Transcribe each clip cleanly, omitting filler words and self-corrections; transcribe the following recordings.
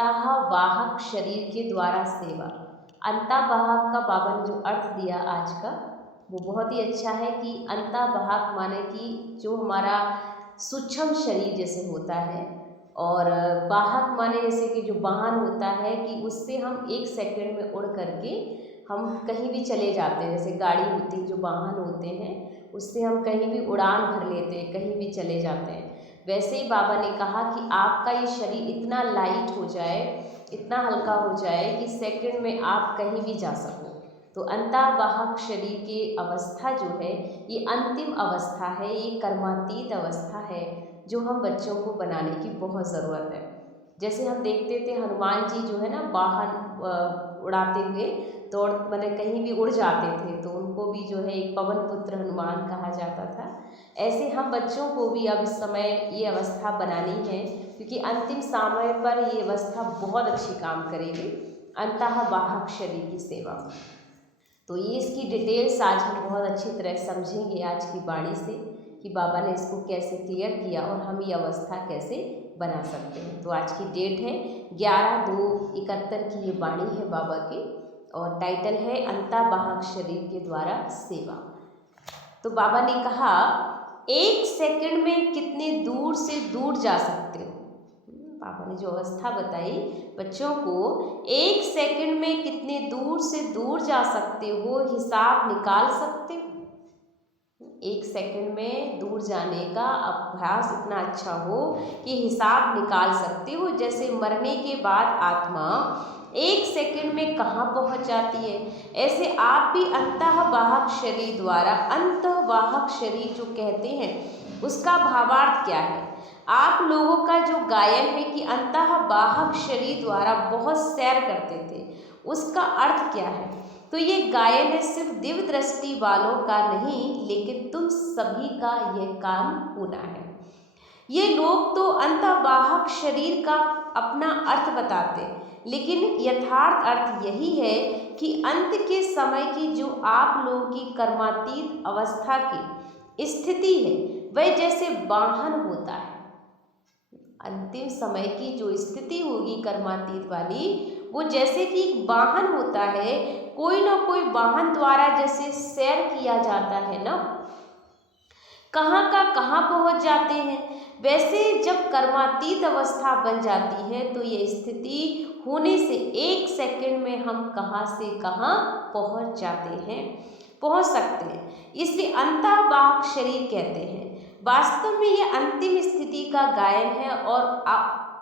अंतःवाहक शरीर के द्वारा सेवा। अंतःवाहक का बाबा ने जो अर्थ दिया आज का, वो बहुत ही अच्छा है कि अंतःवाहक माने कि जो हमारा सूक्ष्म शरीर जैसे होता है, और वाहक माने जैसे कि जो वाहन होता है कि उससे हम 1 सेकंड में उड़ करके हम कहीं भी चले जाते हैं। जैसे गाड़ी होती है, जो वाहन होते हैं उससे हम कहीं भी उड़ान भर लेते हैं, कहीं भी चले जाते हैं। वैसे ही बाबा ने कहा कि आपका ये शरीर इतना लाइट हो जाए, इतना हल्का हो जाए कि सेकंड में आप कहीं भी जा सको। तो अंतःवाहक शरीर की अवस्था जो है, ये अंतिम अवस्था है, ये कर्मातीत अवस्था है, जो हम बच्चों को बनाने की बहुत ज़रूरत है। जैसे हम देखते थे हनुमान जी जो है ना वाहन उड़ाते हुए दौड़ मतलब कहीं भी उड़ जाते थे, तो उनको भी जो है एक पवन पुत्र हनुमान कहा जाता था। ऐसे हम बच्चों को भी अब इस समय ये अवस्था बनानी है, क्योंकि अंतिम समय पर ये अवस्था बहुत अच्छी काम करेगी, अंतःवाहक शरीर की सेवा। तो ये इसकी डिटेल्स आज हम बहुत अच्छी तरह समझेंगे आज की वाणी से, कि बाबा ने इसको कैसे क्लियर किया और हम ये अवस्था कैसे बना सकते हैं। तो आज की डेट है 11/2/71 की ये वाणी है बाबा की, और टाइटल है अंतःवाहक शरीर के द्वारा सेवा। तो बाबा ने कहा 1 सेकंड में कितने दूर से दूर जा सकते हो। पापा ने जो अवस्था बताई बच्चों को, 1 सेकंड में कितने दूर से दूर जा सकते हो, हिसाब निकाल सकते हो। 1 सेकंड में दूर जाने का अभ्यास इतना अच्छा हो कि हिसाब निकाल सकते हो। जैसे मरने के बाद आत्मा 1 सेकंड में कहाँ पहुँच जाती है, ऐसे आप भी अंतःवाहक शरीर द्वारा, अंतःवाहक शरीर जो कहते हैं उसका भावार्थ क्या है। आप लोगों का जो गायन है कि अंतःवाहक शरीर द्वारा बहुत सैर करते थे, उसका अर्थ क्या है। तो ये गायन है सिर्फ दिव्य दृष्टि वालों का नहीं, लेकिन तुम सभी का यह काम होना है। ये लोग तो अंतःवाहक शरीर का अपना अर्थ बताते, लेकिन यथार्थ अर्थ यही है कि अंत के समय की जो आप लोगों की कर्मातीत अवस्था की स्थिति है, वह जैसे वाहन होता है। अंतिम समय की जो स्थिति होगी कर्मातीत वाली, वो जैसे कि वाहन होता है, कोई ना कोई वाहन द्वारा जैसे सैर किया जाता है ना, कहाँ का कहाँ पहुँच जाते हैं। वैसे जब कर्मातीत अवस्था बन जाती है, तो ये स्थिति होने से 1 सेकंड में हम कहाँ से कहाँ पहुँच जाते हैं, पहुँच सकते हैं। इसलिए अंतःवाहक शरीर कहते हैं। वास्तव में ये अंतिम स्थिति का गायन है,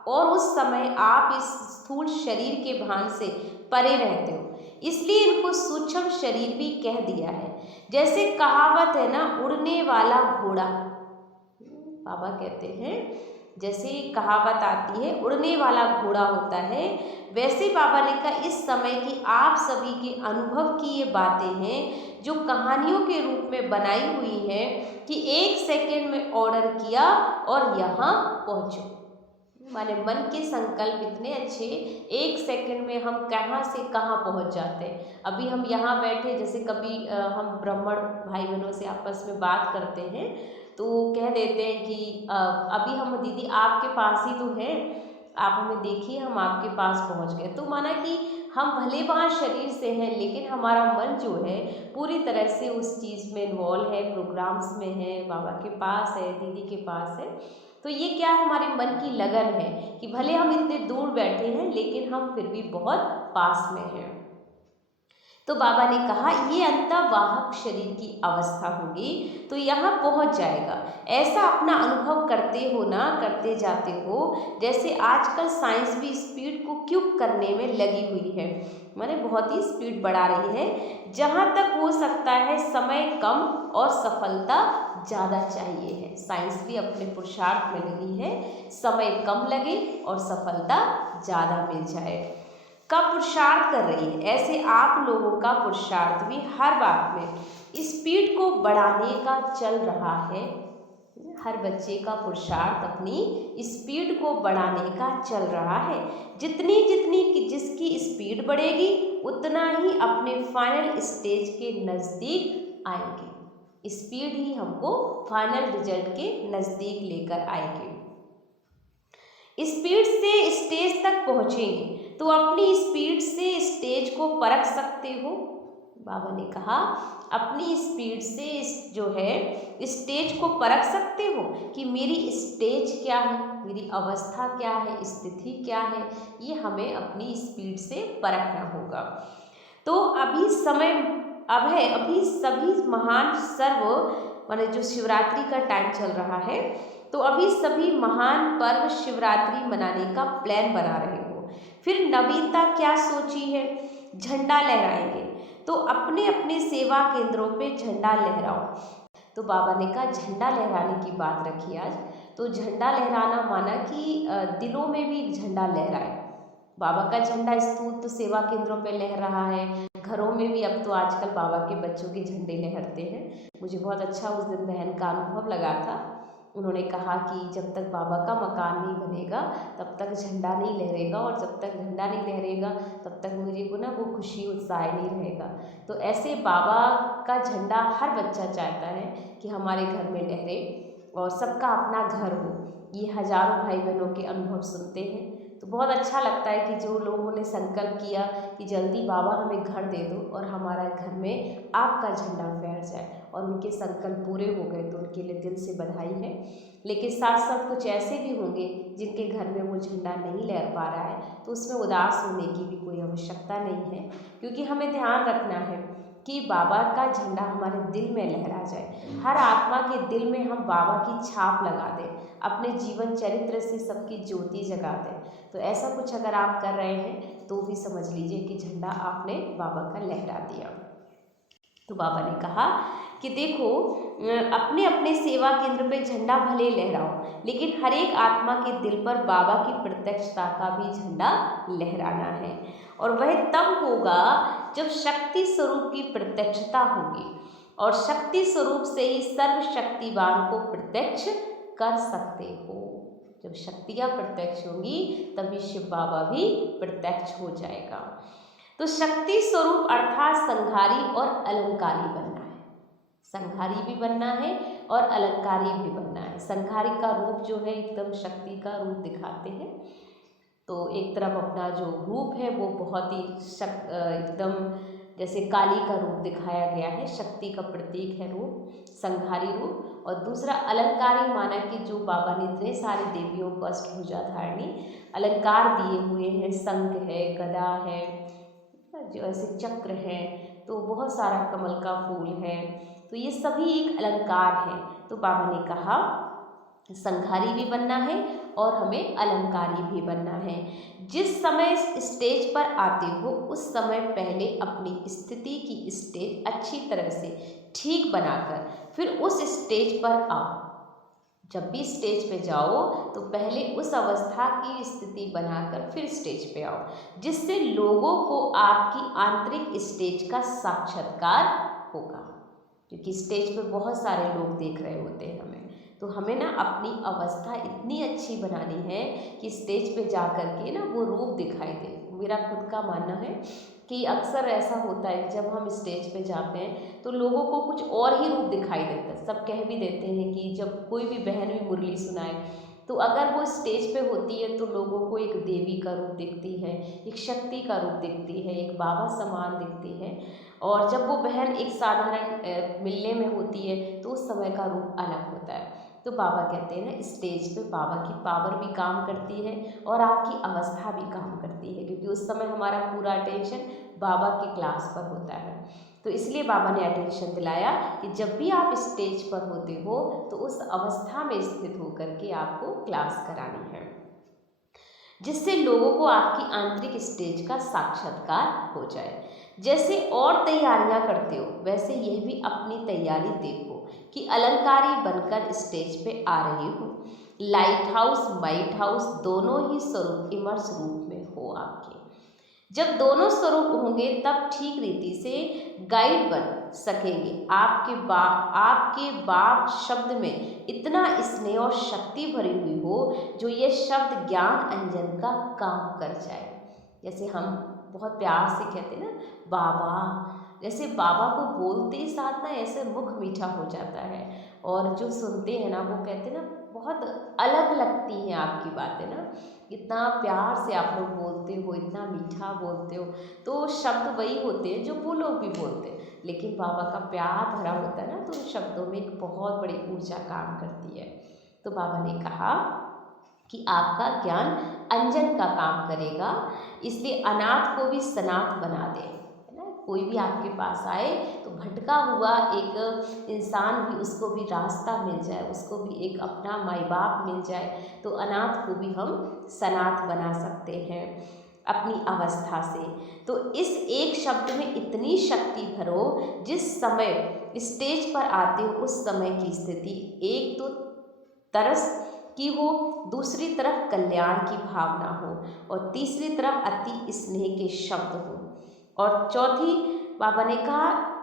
और उस समय आप इस स्थूल शरीर के भान से परे रहते हो, इसलिए इनको सूक्ष्म शरीर भी कह दिया है। जैसे कहावत है ना, उड़ने वाला घोड़ा। बाबा कहते हैं जैसे कहावत आती है उड़ने वाला घोड़ा होता है, वैसे बाबा ने कहा इस समय की आप सभी के अनुभव की ये बातें हैं, जो कहानियों के रूप में बनाई हुई हैं, कि 1 सेकंड में ऑर्डर किया और यहाँ पहुँचो। माने मन के संकल्प इतने अच्छे, 1 सेकंड में हम कहाँ से कहाँ पहुँच जाते हैं। अभी हम यहाँ बैठे, जैसे कभी हम ब्राह्मण भाई बहनों से आपस में बात करते हैं, तो कह देते हैं कि अभी हम दीदी आपके पास ही तो हैं, आप हमें देखिए हम आपके पास पहुँच गए। तो माना कि हम भले वहाँ शरीर से हैं, लेकिन हमारा मन जो है पूरी तरह से उस चीज़ में इन्वॉल्व है, प्रोग्राम्स में है, बाबा के पास है, दीदी के पास है। तो ये क्या है, हमारे मन की लगन है कि भले हम इतने दूर बैठे हैं, लेकिन हम फिर भी बहुत पास में हैं। तो बाबा ने कहा ये अंतःवाहक शरीर की अवस्था होगी, तो यहाँ पहुँच जाएगा। ऐसा अपना अनुभव करते हो ना, करते जाते हो। जैसे आजकल साइंस भी स्पीड को क्यूब करने में लगी हुई है, माने बहुत ही स्पीड बढ़ा रही है। जहाँ तक हो सकता है समय कम और सफलता ज़्यादा चाहिए है। साइंस भी अपने पुरुषार्थ में लगी है, समय कम लगे और सफलता ज़्यादा मिल जाए का पुरुषार्थ कर रही है। ऐसे आप लोगों का पुरुषार्थ भी हर बात में स्पीड को बढ़ाने का चल रहा है। हर बच्चे का पुरुषार्थ अपनी स्पीड को बढ़ाने का चल रहा है। जितनी जितनी कि जिसकी स्पीड बढ़ेगी, उतना ही अपने फाइनल स्टेज के नज़दीक आएंगे। स्पीड ही हमको फाइनल रिजल्ट के नज़दीक लेकर आएगी। स्पीड से स्टेज तक पहुँचेंगे तो अपनी स्पीड से स्टेज को परख सकते हो। बाबा ने कहा अपनी स्पीड से जो है स्टेज को परख सकते हो कि मेरी स्टेज क्या है, मेरी अवस्था क्या है, स्थिति क्या है, ये हमें अपनी स्पीड से परखना होगा। तो अभी समय अब है, अभी सभी महान माने जो शिवरात्रि का टाइम चल रहा है, तो अभी सभी महान पर्व शिवरात्रि मनाने का प्लान बना रहे हो। फिर नवीनता क्या सोची है, झंडा लहराएंगे, तो अपने अपने सेवा केंद्रों पे झंडा लहराओ। तो बाबा ने कहा झंडा लहराने की बात रखी आज, तो झंडा लहराना माना कि दिलों में भी एक झंडा लहराए। बाबा का झंडा स्थूल तो सेवा केंद्रों पे लहर रहा है, घरों में भी अब तो आजकल बाबा के बच्चों के झंडे लहरते हैं। मुझे बहुत अच्छा उस दिन बहन का अनुभव लगा था। उन्होंने कहा कि जब तक बाबा का मकान नहीं बनेगा तब तक झंडा नहीं लहरेगा, और जब तक झंडा नहीं लहरेगा तब तक मुझे को ना वो खुशी उत्साह नहीं रहेगा। तो ऐसे बाबा का झंडा हर बच्चा चाहता है कि हमारे घर में लहरे और सबका अपना घर हो। ये हजारों भाई बहनों के अनुभव सुनते हैं तो बहुत अच्छा लगता है कि जो लोगों ने संकल्प किया कि जल्दी बाबा हमें घर दे दो और हमारा घर में आपका झंडा फहर जाए, और उनके संकल्प पूरे हो गए तो उनके लिए दिल से बधाई है। लेकिन साथ साथ कुछ ऐसे भी होंगे जिनके घर में वो झंडा नहीं लहर पा रहा है, तो उसमें उदास होने की भी कोई आवश्यकता नहीं है, क्योंकि हमें ध्यान रखना है कि बाबा का झंडा हमारे दिल में लहरा जाए। हर आत्मा के दिल में हम बाबा की छाप लगा दें, अपने जीवन चरित्र से सबकी ज्योति जगा दें। तो ऐसा कुछ अगर आप कर रहे हैं तो भी समझ लीजिए कि झंडा आपने बाबा का लहरा दिया। तो बाबा ने कहा कि देखो अपने अपने सेवा केंद्र पे झंडा भले लहराओ, लेकिन हर एक आत्मा के दिल पर बाबा की प्रत्यक्षता का भी झंडा लहराना है। और वह तब होगा जब शक्ति स्वरूप की प्रत्यक्षता होगी, और शक्ति स्वरूप से ही सर्वशक्तिवान को प्रत्यक्ष कर सकते हो। जब शक्तियाँ प्रत्यक्ष होंगी तभी शिव बाबा भी प्रत्यक्ष हो जाएगा। तो शक्ति स्वरूप अर्थात संघारी और अलंकारी बनना है। संघारी भी बनना है और अलंकारी भी बनना है। संघारी का रूप जो है एकदम शक्ति का रूप दिखाते हैं, तो एक तरफ अपना जो रूप है वो बहुत ही एकदम जैसे काली का रूप दिखाया गया है, शक्ति का प्रतीक है रूप, संघारी रूप। और दूसरा अलंकारी माना कि जो बाबा ने इतने सारे देवियों को अष्टभुजा धारणी अलंकार दिए हुए हैं, शंख है, गदा है, जो ऐसे चक्र है, तो बहुत सारा कमल का फूल है, तो ये सभी एक अलंकार है। तो बाबा ने कहा संघारी भी बनना है और हमें अलंकारी भी बनना है। जिस समय स्टेज पर आते हो उस समय पहले अपनी स्थिति की स्टेज अच्छी तरह से ठीक बनाकर फिर उस स्टेज पर आओ। जब भी स्टेज पे जाओ तो पहले उस अवस्था की स्थिति बनाकर फिर स्टेज पे आओ, जिससे लोगों को आपकी आंतरिक स्टेज का साक्षात्कार होगा। क्योंकि स्टेज पे बहुत सारे लोग देख रहे होते हैं हमें, तो हमें ना अपनी अवस्था इतनी अच्छी बनानी है कि स्टेज पे जा कर के ना वो रूप दिखाई दे। मेरा खुद का मानना है कि अक्सर ऐसा होता है कि जब हम स्टेज पे जाते हैं तो लोगों को कुछ और ही रूप दिखाई देता है। सब कह भी देते हैं कि जब कोई भी बहन भी मुरली सुनाए तो अगर वो स्टेज पे होती है तो लोगों को एक देवी का रूप दिखती है, एक शक्ति का रूप दिखती है, एक बाबा समान दिखती है। और जब वो बहन एक साधारण मिलने में होती है तो उस समय का रूप अलग होता है। तो बाबा कहते हैं ना स्टेज पे बाबा की पावर भी काम करती है और आपकी अवस्था भी काम करती है, क्योंकि उस समय हमारा पूरा अटेंशन बाबा की क्लास पर होता है। तो इसलिए बाबा ने अटेंशन दिलाया कि जब भी आप स्टेज पर होते हो तो उस अवस्था में स्थित होकर के आपको क्लास करानी है, जिससे लोगों को आपकी आंतरिक स्टेज का साक्षात्कार हो जाए। जैसे और तैयारियां करते हो वैसे यह भी अपनी तैयारी देखो कि अलंकारी बनकर स्टेज पे आ रही हो। लाइट हाउस वाइट हाउस दोनों ही स्वरूप इमर्स रूप में हो आपके। जब दोनों स्वरूप होंगे तब ठीक रीति से गाइड बन सकेंगे। आपके बाप शब्द में इतना स्नेह और शक्ति भरी हुई हो जो ये शब्द ज्ञान अंजन का काम कर जाए। जैसे हम बहुत प्यार से कहते हैं ना बाबा, जैसे बाबा को बोलते ही साथ ना ऐसे मुख मीठा हो जाता है, और जो सुनते हैं ना वो कहते हैं ना बहुत अलग लगती हैं आपकी बातें ना, इतना प्यार से आप लोग बोलते हो, इतना मीठा बोलते हो। तो शब्द वही होते हैं जो वो लोग भी बोलते हैं, लेकिन बाबा का प्यार भरा होता है ना, तो उन शब्दों में एक बहुत बड़ी ऊर्जा काम करती है। तो बाबा ने कहा कि आपका ज्ञान अंजन का काम करेगा, इसलिए अनाथ को भी सनाथ बना दे, है ना। कोई भी आपके पास आए तो भटका हुआ एक इंसान भी, उसको भी रास्ता मिल जाए, उसको भी एक अपना माई बाप मिल जाए, तो अनाथ को भी हम सनाथ बना सकते हैं अपनी अवस्था से। तो इस एक शब्द में इतनी शक्ति भरो, जिस समय स्टेज पर आते हो उस समय की स्थिति एक तो तरस की हो, दूसरी तरफ कल्याण की भावना हो, और तीसरी तरफ अति स्नेह के शब्द हो, और बाबा ने कहा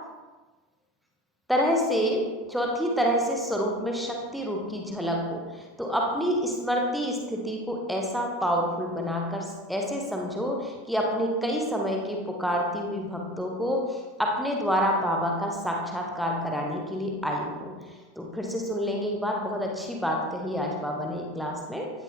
चौथी तरह से स्वरूप में शक्ति रूप की झलक हो। तो अपनी स्मृति स्थिति को ऐसा पावरफुल बनाकर ऐसे समझो कि अपने कई समय के पुकारती हुई भक्तों को अपने द्वारा बाबा का साक्षात्कार कराने के लिए आई हो। तो फिर से सुन लेंगे एक बार, बहुत अच्छी बात कही आज बाबा ने क्लास में।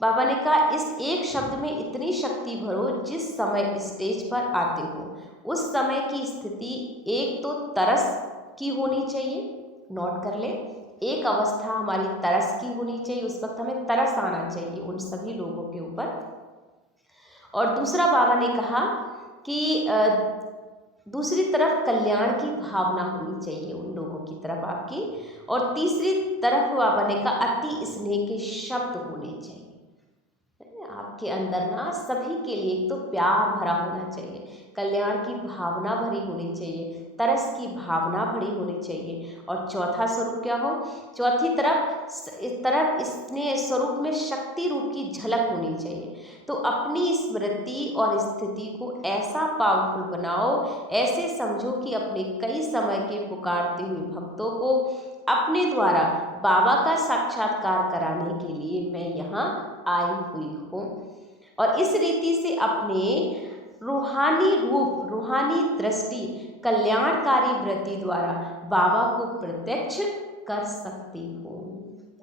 बाबा ने कहा इस एक शब्द में इतनी शक्ति भरो, जिस समय स्टेज पर आते हो उस समय की स्थिति एक तो तरस की होनी चाहिए, नोट कर ले, एक अवस्था हमारी तरस की होनी चाहिए, उस वक्त हमें तरस आना चाहिए उन सभी लोगों के ऊपर। और दूसरा बाबा ने कहा कि दूसरी तरफ कल्याण की भावना होनी चाहिए उन लोगों की तरफ आपकी, और तीसरी तरफ बाबा ने कहा अति स्नेह के शब्द होने चाहिए आपके अंदर ना, सभी के लिए एक तो प्यार भरा होना चाहिए, कल्याण की भावना भरी होनी चाहिए, तरस की भावना भरी होनी चाहिए, और चौथा स्वरूप क्या हो, चौथी तरफ स्नेह स्वरूप में शक्ति रूप की झलक होनी चाहिए। तो अपनी स्मृति और स्थिति को ऐसा पावरफुल बनाओ, ऐसे समझो कि अपने कई समय के पुकारते हुए भक्तों को अपने द्वारा बाबा का साक्षात्कार कराने के लिए मैं यहाँ आई हुई हूँ, और इस रीति से अपने रूहानी रूप, रूहानी दृष्टि, कल्याणकारी वृत्ति द्वारा बाबा को प्रत्यक्ष कर सकती हूँ।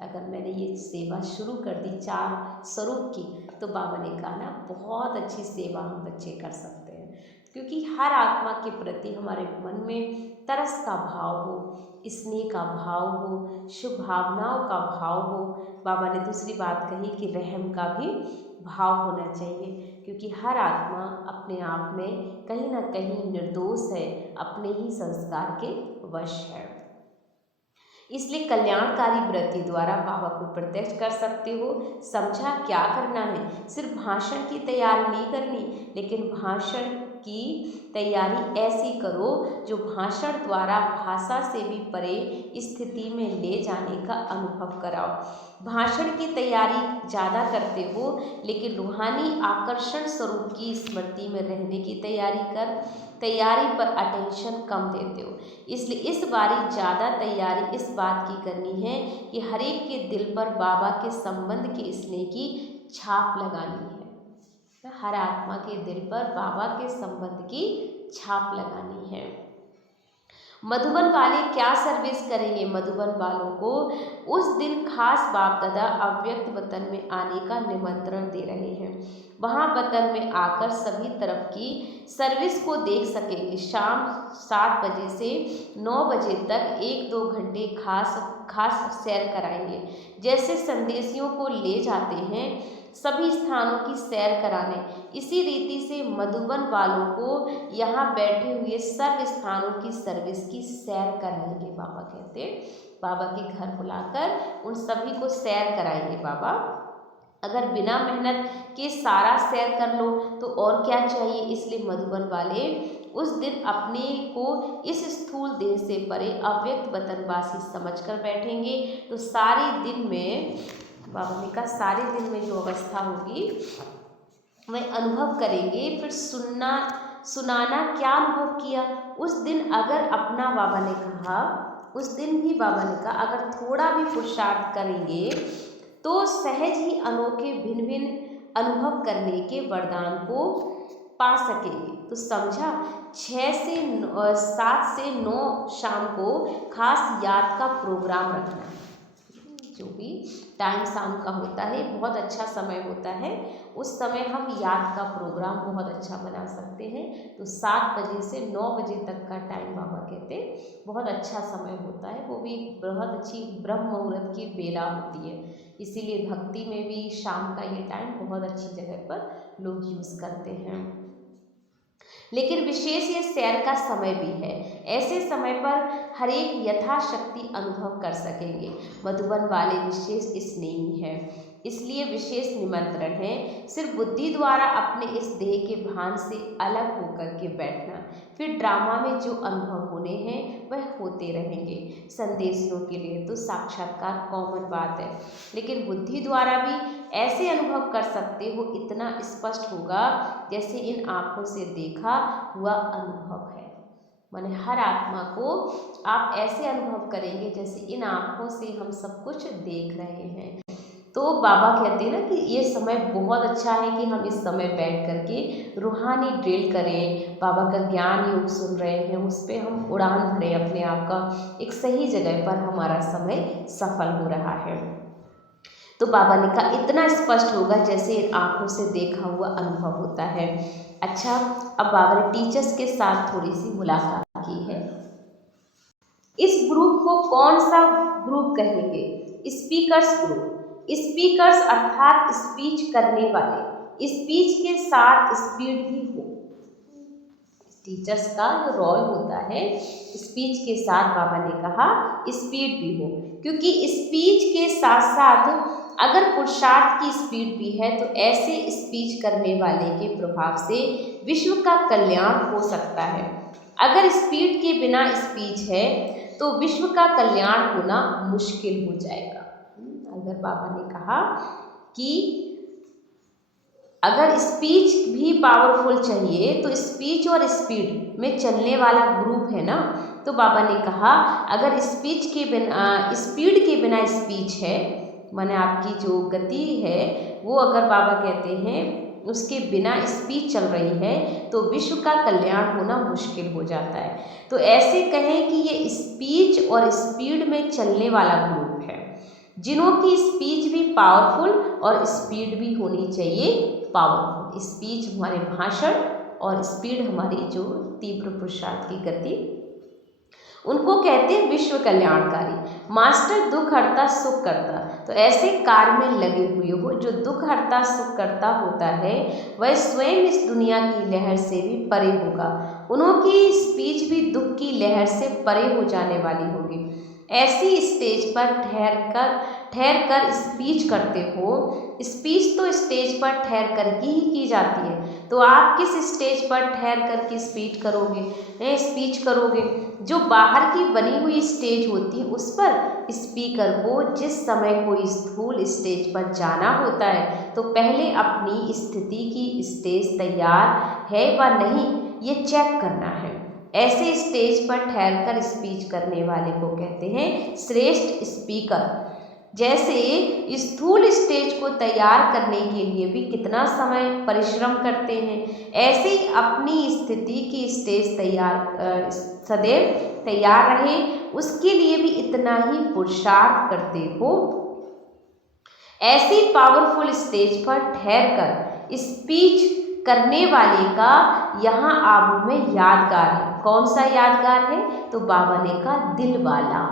अगर मैंने ये सेवा शुरू कर दी 4 स्वरूप की, तो बाबा ने कहा ना बहुत अच्छी सेवा हम बच्चे कर सकते हैं, क्योंकि हर आत्मा के प्रति हमारे मन में तरस का भाव हो, स्नेह का भाव हो, शुभ भावनाओं का भाव हो। बाबा ने दूसरी बात कही कि रहम का भी भाव होना चाहिए, क्योंकि हर आत्मा अपने आप में कहीं ना कहीं निर्दोष है, अपने ही संस्कार के वश है। इसलिए कल्याणकारी वृत्ति द्वारा बाबा को प्रत्यक्ष कर सकते हो। समझा क्या करना है, सिर्फ भाषण की तैयारी नहीं करनी, लेकिन भाषण की तैयारी ऐसी करो जो भाषण द्वारा भाषा से भी परे स्थिति में ले जाने का अनुभव कराओ। भाषण की तैयारी ज़्यादा करते हो, लेकिन रूहानी आकर्षण स्वरूप की स्मृति में रहने की तैयारी पर अटेंशन कम देते हो। इसलिए इस बारी ज़्यादा तैयारी इस बात की करनी है कि हर एक के दिल पर बाबा के संबंध के स्नेह की छाप लगानी है। तो हर आत्मा के दिल पर बाबा के संबंध की छाप लगानी है। मधुबन वाले क्या सर्विस करेंगे, मधुबन वालों को उस दिन खास बाप दादा अव्यक्त वतन में आने का निमंत्रण दे रहे हैं। वहाँ वतन में आकर सभी तरफ की सर्विस को देख सकेंगे। शाम 7 बजे से 9 बजे तक 1-2 घंटे खास सैर कराएंगे। जैसे संदेशियों को ले जाते हैं सभी स्थानों की सैर कराने, इसी रीति से मधुबन वालों को यहाँ बैठे हुए सर्व स्थानों की सर्विस की सैर कराएंगे। बाबा कहते बाबा के घर बुलाकर उन सभी को सैर कराएंगे बाबा। अगर बिना मेहनत के सारा सैर कर लो तो और क्या चाहिए। इसलिए मधुबन वाले उस दिन अपने को इस स्थूल देह से परे अव्यक्त वतनवासी समझकर बैठेंगे। तो सारे दिन में बाबा ने कहा सारे दिन में जो अवस्था होगी वह अनुभव करेंगे। फिर सुनाना क्या अनुभव किया उस दिन। अगर अपना बाबा ने कहा उस दिन भी बाबा ने कहा अगर थोड़ा भी पुरुषार्थ करेंगे तो सहज ही अनोखे भिन्न भिन्न अनुभव करने के वरदान को पा सकेंगे। तो समझा 7 से 9 शाम को खास याद का प्रोग्राम रखना है। जो भी टाइम शाम का होता है बहुत अच्छा समय होता है। उस समय हम याद का प्रोग्राम बहुत अच्छा बना सकते हैं। तो 7 बजे से 9 बजे तक का टाइम बाबा कहते हैं बहुत अच्छा समय होता है। वो भी बहुत अच्छी ब्रह्म मुहूर्त की बेला होती है। इसीलिए भक्ति में भी शाम का ये टाइम बहुत अच्छी जगह पर लोग यूज़ करते हैं। लेकिन विशेष ये सैर का समय भी है। ऐसे समय पर हर एक यथाशक्ति अनुभव कर सकेंगे। मधुबन वाले विशेष स्नेही हैं, इसलिए विशेष निमंत्रण है। सिर्फ बुद्धि द्वारा अपने इस देह के भान से अलग होकर के बैठना, फिर ड्रामा में जो अनुभव होने हैं वह होते रहेंगे। संदेशियों के लिए तो साक्षात्कार कॉमन बात है, लेकिन बुद्धि द्वारा भी ऐसे अनुभव कर सकते हो। इतना स्पष्ट होगा जैसे इन आँखों से देखा हुआ अनुभव है। माने हर आत्मा को आप ऐसे अनुभव करेंगे जैसे इन आँखों से हम सब कुछ देख रहे हैं। तो बाबा कहते हैं ना कि ये समय बहुत अच्छा है कि हम इस समय बैठ करके रूहानी ड्रिल करें। बाबा का ज्ञान योग सुन रहे हैं, उस पर हम उड़ान भरें अपने आप का, एक सही जगह पर हमारा समय सफल हो रहा है। तो बाबा ने कहा इतना स्पष्ट होगा जैसे इन आँखों से देखा हुआ अनुभव होता है। अच्छा, अब बाबा ने टीचर्स के साथ थोड़ी सी मुलाकात की है। इस ग्रुप को कौन सा ग्रुप कहेंगे? Speakers group. स्पीकर्स अर्थात स्पीच करने वाले, स्पीच के साथ स्पीड भी हो। टीचर्स का जो रोल होता है, स्पीच के साथ बाबा ने कहा स्पीड भी हो, क्योंकि स्पीच के साथ साथ अगर पुरुषार्थ की स्पीड भी है तो ऐसे स्पीच करने वाले के प्रभाव से विश्व का कल्याण हो सकता है। अगर स्पीड के बिना स्पीच है तो विश्व का कल्याण होना मुश्किल हो जाएगा। अगर बाबा ने कहा कि अगर स्पीच भी पावरफुल चाहिए तो स्पीच और स्पीड में चलने वाला ग्रुप है ना, तो बाबा ने कहा अगर स्पीच के बिना स्पीड के बिना स्पीच है, माने आपकी जो गति है वो अगर बाबा कहते हैं उसके बिना स्पीच चल रही है तो विश्व का कल्याण होना मुश्किल हो जाता है। तो ऐसे कहें कि ये स्पीच और स्पीड में चलने वाला ग्रुप है, जिन्हों की स्पीच भी पावरफुल और स्पीड भी होनी चाहिए पावरफुल। स्पीच हमारे भाषण और स्पीड हमारी जो तीव्र पुरुषार्थ की गति, उनको कहते हैं विश्व कल्याणकारी। मास्टर दुख हरता सुख करता, तो ऐसे कार्य में लगे हुए हो जो दुख हरता सुख करता होता है वह स्वयं इस दुनिया की लहर से भी परे होगा। उन्होंने स्पीच भी दुख की लहर से परे हो जाने वाली होगी। ऐसी स्टेज पर ठहर कर स्पीच करते हो। स्पीच तो स्टेज पर ठहर कर ही की जाती है, तो आप किस स्टेज पर ठहर कर की स्पीच करोगे? जो बाहर की बनी हुई स्टेज होती है उस पर स्पीकर को जिस समय कोई स्थूल स्टेज पर जाना होता है तो पहले अपनी स्थिति की स्टेज तैयार है व नहीं ये चेक करना है। ऐसे स्टेज पर ठहरकर स्पीच करने वाले को कहते हैं श्रेष्ठ स्पीकर। जैसे स्थूल स्टेज को तैयार करने के लिए भी कितना समय परिश्रम करते हैं, ऐसे ही अपनी स्थिति की स्टेज सदैव तैयार रहे उसके लिए भी इतना ही पुरुषार्थ करते हो। ऐसी पावरफुल स्टेज पर ठहरकर स्पीच करने वाले का यहाँ आबू में यादगार है। कौन सा यादगार है? तो बाबा ने कहा दिल वाला।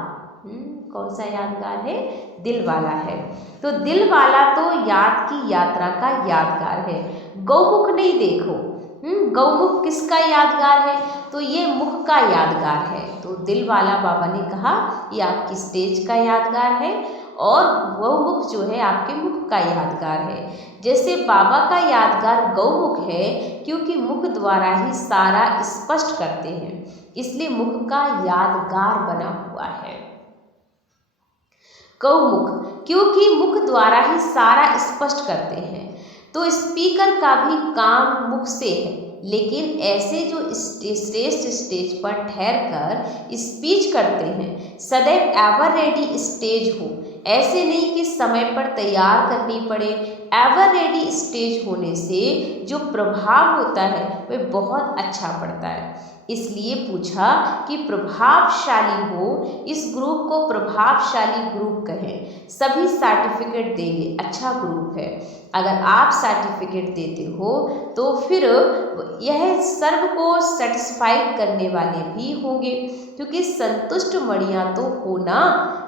कौन सा यादगार है? दिल वाला है। तो दिल वाला तो याद की यात्रा का यादगार है। गौमुख नहीं देखो, गौमुख किसका यादगार है? तो ये मुख का यादगार है। तो दिल वाला बाबा ने कहा ये आपकी स्टेज का यादगार है और वो मुख जो है आपके मुख का यादगार है। जैसे बाबा का यादगार गौमुख है, क्योंकि मुख द्वारा ही सारा स्पष्ट करते हैं, इसलिए मुख का यादगार बना हुआ है। गौमुख, क्योंकि मुख द्वारा ही सारा स्पष्ट करते हैं, तो स्पीकर का भी काम मुख से है। लेकिन ऐसे जो श्रेष्ठ स्टेज पर ठहर कर स्पीच करते हैं, सदैव एवर रेडी स्टेज हो, ऐसे नहीं कि समय पर तैयार करनी पड़े। एवर रेडी स्टेज होने से जो प्रभाव होता है वह बहुत अच्छा पड़ता है। इसलिए पूछा कि प्रभावशाली हो, इस ग्रुप को प्रभावशाली ग्रुप कहें। सभी सर्टिफिकेट देंगे, अच्छा ग्रुप है। अगर आप सर्टिफिकेट देते हो तो फिर यह सर्व को सेटिस्फाइड करने वाले भी होंगे, क्योंकि संतुष्ट मणियाँ तो होना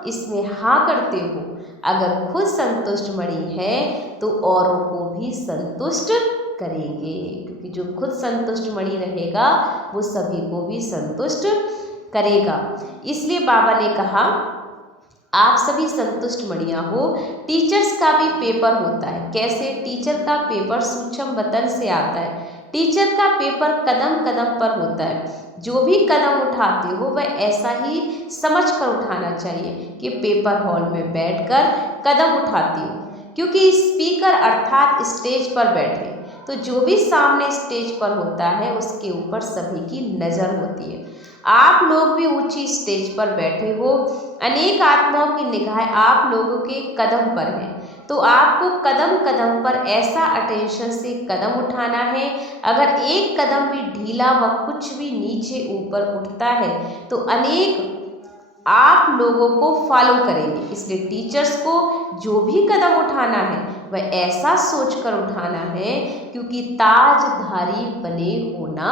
इसमें हाँ करते हो। अगर खुद संतुष्ट मणि है तो औरों को भी संतुष्ट करेंगे, क्योंकि जो खुद संतुष्ट मणि रहेगा वो सभी को भी संतुष्ट करेगा। इसलिए बाबा ने कहा आप सभी संतुष्ट मणियाँ हो। टीचर्स का भी पेपर होता है। कैसे? टीचर का पेपर सूक्ष्म वतन से आता है। टीचर का पेपर कदम कदम पर होता है। जो भी कदम उठाते हो वह ऐसा ही समझ कर उठाना चाहिए कि पेपर हॉल में बैठकर कदम उठाती हो, क्योंकि स्पीकर अर्थात स्टेज पर बैठे तो जो भी सामने स्टेज पर होता है उसके ऊपर सभी की नज़र होती है। आप लोग भी ऊंची स्टेज पर बैठे हो, अनेक आत्माओं की निगाहें आप लोगों के कदम पर है, तो आपको कदम कदम पर ऐसा अटेंशन से कदम उठाना है। अगर एक कदम भी ढीला व कुछ भी नीचे ऊपर उठता है तो अनेक आप लोगों को फॉलो करेंगे। इसलिए टीचर्स को जो भी कदम उठाना है वह ऐसा सोचकर उठाना है, क्योंकि ताजधारी बने होना।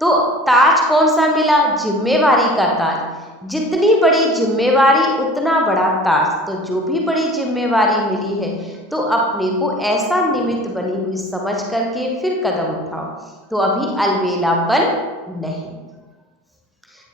तो ताज कौन सा मिला? जिम्मेवारी का ताज। जितनी बड़ी जिम्मेवारी उतना बड़ा ताज। तो जो भी बड़ी जिम्मेवारी मिली है तो अपने को ऐसा निमित्त बनी हुई समझ करके फिर कदम उठाओ। तो अभी अलबेलापन नहीं।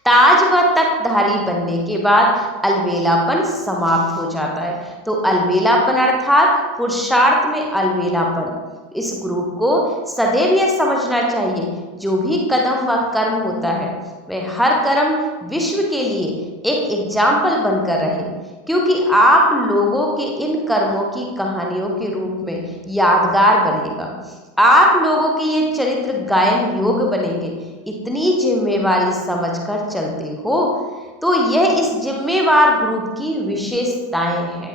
ताज व तख्तधारी बनने के बाद अलबेलापन समाप्त हो जाता है। तो अलबेलापन अर्थात पुरुषार्थ में अलबेलापन। इस ग्रुप को सदैव यह समझना चाहिए, जो भी कदम व कर्म होता है वह हर कर्म विश्व के लिए एक एग्जाम्पल बनकर रहे, क्योंकि आप लोगों के इन कर्मों की कहानियों के रूप में यादगार बनेगा। आप लोगों के ये चरित्र गायन योग बनेंगे। इतनी जिम्मेवारी समझकर चलते हो तो यह इस जिम्मेवार ग्रुप की विशेषताएं हैं।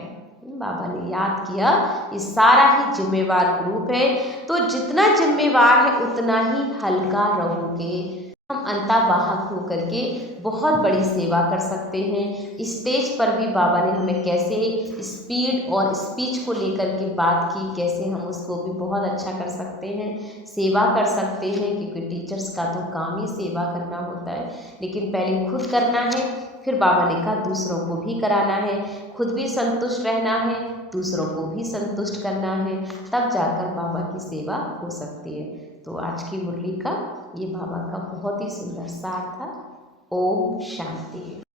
बाबा ने याद किया ये सारा ही जिम्मेवार ग्रुप है, तो जितना जिम्मेवार है उतना ही हल्का रहोगे। हम अंतर्वाहक होकर के बहुत बड़ी सेवा कर सकते हैं। स्टेज पर भी बाबा ने हमें कैसे स्पीड और स्पीच को लेकर के बात की, कैसे हम उसको भी बहुत अच्छा कर सकते हैं, सेवा कर सकते हैं, क्योंकि टीचर्स का तो काम ही सेवा करना होता है। लेकिन पहले खुद करना है, फिर बाबा ने कहा दूसरों को भी कराना है। खुद भी संतुष्ट रहना है, दूसरों को भी संतुष्ट करना है, तब जाकर बाबा की सेवा हो सकती है। तो आज की मुरली का ये बाबा का बहुत ही सुंदर सार था। ओम शांति।